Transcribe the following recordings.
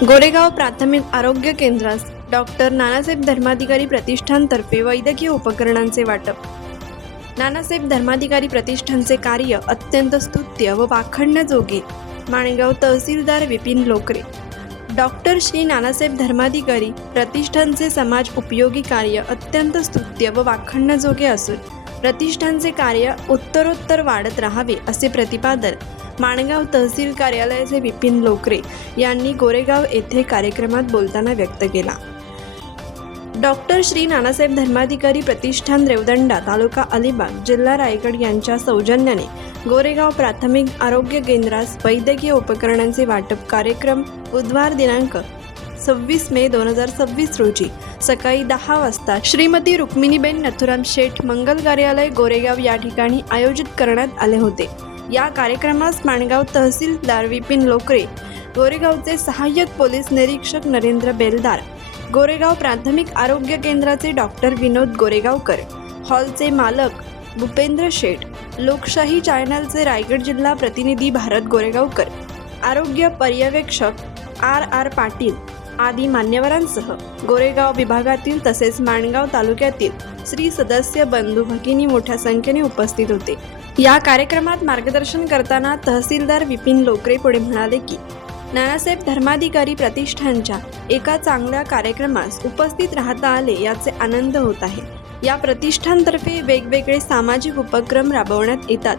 गोरेगाव प्राथमिक आरोग्य केंद्रास डॉक्टर नानासाहेब धर्माधिकारी प्रतिष्ठानतर्फे वैद्यकीय उपकरणांचे वाटप। नानासाहेब धर्माधिकारी प्रतिष्ठानचे कार्य अत्यंत स्तुत्य व वाखाणण्याजोगे। माणगाव तहसीलदार विपिन लोकरे। डॉक्टर श्री नानासाहेब धर्माधिकारी प्रतिष्ठानचे समाज उपयोगी कार्य अत्यंत स्तुत्य व वाखाणण्याजोगे असून प्रतिष्ठानचे कार्य उत्तरोत्तर वाढत राहावे असे प्रतिपादन माणगाव तहसील कार्यालयाचे विपिन लोकरे यांनी गोरेगाव येथे कार्यक्रमात बोलताना व्यक्त केला। डॉक्टर श्री नानासाहेब धर्माधिकारी प्रतिष्ठान रेवदंडा तालुका अलिबाग जिल्हा रायगड यांच्या सौजन्याने गोरेगाव प्राथमिक आरोग्य केंद्रास वैद्यकीय उपकरणांचे वाटप कार्यक्रम बुधवार दिनांक 26 मे 2026 रोजी सकाळी 10 वाजता श्रीमती रुक्मिणीबेन नथुराम शेठ मंगल कार्यालय गोरेगाव या ठिकाणी आयोजित करण्यात आले होते। या कार्यक्रमास माणगाव तहसीलदार विपिन लोकरे, गोरेगावचे सहाय्यक पोलीस निरीक्षक नरेंद्र बेलदार, गोरेगाव प्राथमिक आरोग्य केंद्राचे डॉक्टर विनोद गोरेगावकर, हॉलचे मालक भूपेंद्र शेठ, लोकशाही चॅनलचे रायगड जिल्हा प्रतिनिधी भारत गोरेगावकर, आरोग्य पर्यवेक्षक आर पाटील आदी मान्यवरांसह गोरेगाव विभागातील तसेच माणगाव तालुक्यातील श्री सदस्य बंधू भगिनी मोठ्या संख्येने उपस्थित होते। या कार्यक्रमात मार्गदर्शन करताना तहसीलदार विपिन लोकरे पुढे म्हणाले की नानासाहेब धर्माधिकारी प्रतिष्ठानच्या एका चांगल्या कार्यक्रमास उपस्थित राहता आले याचे आनंद होत आहे। या प्रतिष्ठानतर्फे वेगवेगळे सामाजिक उपक्रम राबवण्यात येतात,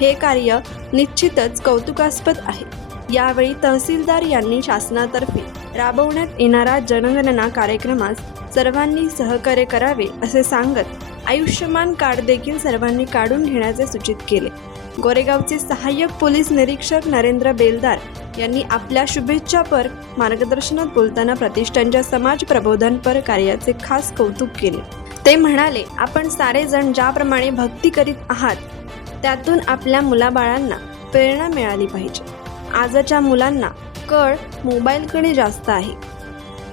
हे कार्य निश्चितच कौतुकास्पद आहे। यावेळी तहसीलदार यांनी शासनातर्फे राबवण्यात येणारा जनगणना कार्यक्रमास सर्वांनी सहकार्य करावे असे सांगत आयुष्यमान कार्ड देखील सर्वांनी काढून घेण्याचे सूचित केले। गोरेगावचे सहाय्यक पोलीस निरीक्षक नरेंद्र बेलदार यांनी आपल्या शुभेच्छापर मार्गदर्शनात बोलताना प्रतिष्ठानच्या समाज प्रबोधनपर कार्याचे खास कौतुक केले। ते म्हणाले, आपण सारेजण ज्याप्रमाणे भक्ती करीत आहात त्यातून आपल्या मुलाबाळांना प्रेरणा मिळाली पाहिजे। आजच्या मुलांना कळ मोबाईलकडे जास्त आहे।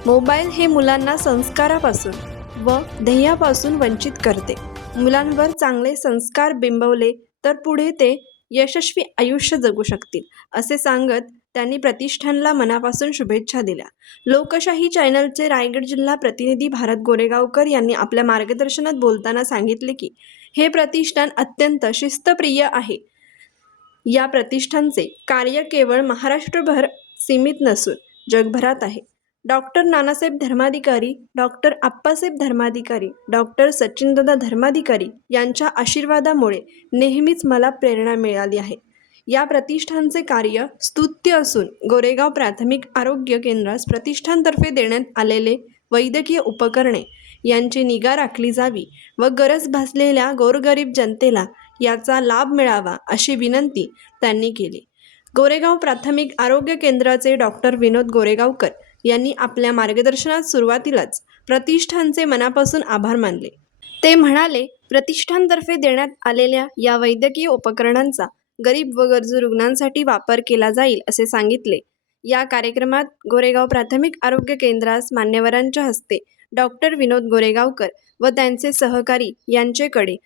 मोबाईल हे मुलांना संस्कारापासून व ध्येयापासून वंचित करते। मुलांवर चांगले संस्कार बिंबवले तर पुढे ते यशस्वी आयुष्य जगू शकतील असे सांगत त्यांनी प्रतिष्ठानला मनापासून शुभेच्छा दिल्या। लोकशाही चॅनलचे रायगड जिल्हा प्रतिनिधी भारत गोरेगावकर यांनी आपल्या मार्गदर्शनात बोलताना सांगितले की हे प्रतिष्ठान अत्यंत शिस्तप्रिय आहे। या प्रतिष्ठानचे कार्य केवळ महाराष्ट्रभर सीमित नसून जगभरात आहे। Doctor Nanasaheb Dharmadhikari, doctor Appasaheb Dharmadhikari, doctor Sachindada Dharmadhikari यांच्या आशीर्वादामुळे नेहमीच मला प्रेरणा मिळाली आहे। या प्रतिष्ठानचे कार्य स्तुत्य असून गोरेगाव प्राथमिक आरोग्य केंद्रास प्रतिष्ठानतर्फे देण्यात आलेले वैद्यकीय उपकरणे यांची निगा राखली जावी व गरज भासलेल्या गोरगरीब जनतेला याचा लाभ मिळावा अशी विनंती त्यांनी केली। गोरेगाव प्राथमिक आरोग्य केंद्राचे डॉक्टर विनोद गोरेगावकर यांनी आपल्या मार्गदर्शनात सुरुवातीलाच प्रतिष्ठानचे मनापासून आभार मानले। ते म्हणाले, प्रतिष्ठानतर्फे देण्यात आलेल्या या वैद्यकीय उपकरणांचा गरीब व गरजू रुग्णांसाठी वापर केला जाईल असे सांगितले। या कार्यक्रमात गोरेगाव प्राथमिक आरोग्य केंद्रास मान्यवरांच्या हस्ते डॉक्टर विनोद गोरेगावकर व त्यांचे सहकारी यांचेकडे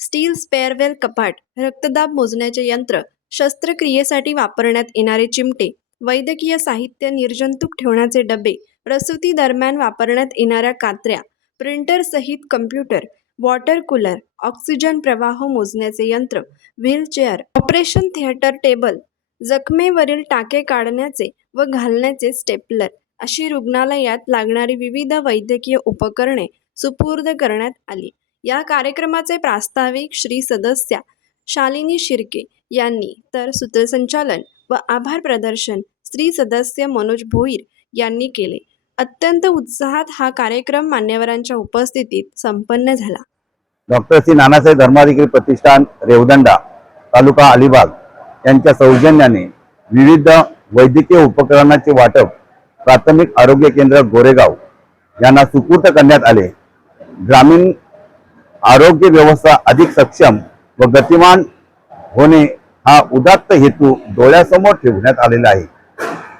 स्टील स्पेअरवेल कपाट, रक्तदाब मोजण्याचे यंत्र, शस्त्रक्रियेसाठी वापरण्यात येणारे चिमटे, वैद्यकीय साहित्य, निर्जंतुक ठेवण्याचे डबे, प्रसूती दरम्यान वापरण्यात येणाऱ्या कात्र्या, प्रिंटर सहित कम्प्युटर, वॉटर कूलर, ऑक्सिजन प्रवाह मोजण्याचे यंत्र, व्हीलचेअर, ऑपरेशन थिएटर टेबल, जखमेवरील टाके काढण्याचे व घालण्याचे स्टेपलर अशी रुग्णालयात लागणारी विविध वैद्यकीय उपकरणे सुपूर्द करण्यात आली। या कार्यक्रमाचे प्रास्ताविक श्री सदस्या शालिनी शिर्के यांनी तर सूत्रसंचालन व आभार प्रदर्शन श्री सदस्य मनोज भोईर यांनी केले। अत्यंत उत्साहात हा कार्यक्रम मान्यवरांच्या उपस्थितीत संपन्न झाला। डॉक्टर श्री नानासाहेब धर्माधिकारी प्रतिष्ठान रेवदंडा तालुका अलिबाग यांच्या सौजन्याने विविध वैद्यकीय उपकरणांचे वाटप प्राथमिक आरोग्य केंद्र गोरेगाव यांना सुपूर्द करण्यात आले। ग्रामीण आरोग्य व्यवस्था अधिक सक्षम व गतिमान होणे हा उदात्त हेतू डोळ्यासमोर ठेवण्यात आलेला आहे।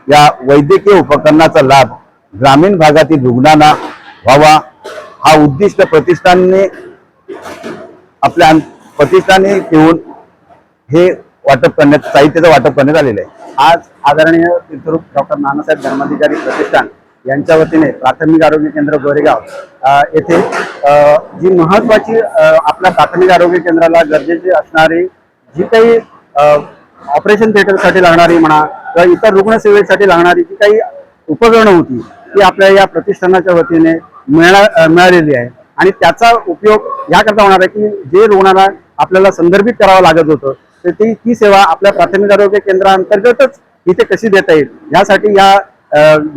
या वैद्यकीय उपकरणाचा लाभ ग्रामीण भागातील रुग्णांना व्हावा हा उद्दिष्ट प्रतिष्ठानने ठेवून हे वाटप करण्यात साहित्याचं वाटप करण्यात आलेलं आहे। आज आदरणीय तीर्थरूप डॉक्टर नानासाहेब धर्माधिकारी प्रतिष्ठान यांच्या वतीने प्राथमिक आरोग्य केंद्र गोरेगाव येथे जी महत्त्वाची आपल्या प्राथमिक आरोग्य केंद्राला गरजेची असणारी जी काही ऑपरेशन थिएटरसाठी लागणारी म्हणा किंवा इतर रुग्णसेवेसाठी लागणारी जी काही उपकरणं होती ती आपल्या या प्रतिष्ठानाच्या वतीने मिळालेली आहे आणि त्याचा उपयोग याकरता होणार आहे की जे रुग्णाला आपल्याला संदर्भित करावं लागत होतं तर ती सेवा आपल्या प्राथमिक आरोग्य केंद्राअंतर्गतच इथे कशी देता येईल यासाठी या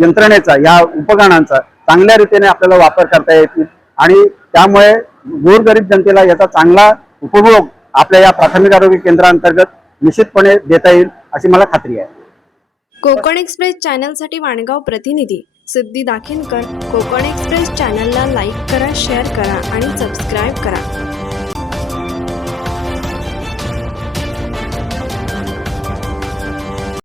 यंत्रणेचा या उपकरणांचा चांगल्या रीतीने आपल्याला वापर करता येतील आणि त्यामुळे गोरगरीब जनतेला याचा चांगला उपभोग आपल्या या प्राथमिक आरोग्य केंद्राअंतर्गत निश्चितपणे देता येईल अशी मला खात्री आहे. कोकण एक्सप्रेस चॅनलसाठी वाणगाव प्रतिनिधी सिद्धी दाखिनकर. कोकण एक्सप्रेस चॅनलला लाईक करा, शेअर करा आणि सबस्क्राईब करा.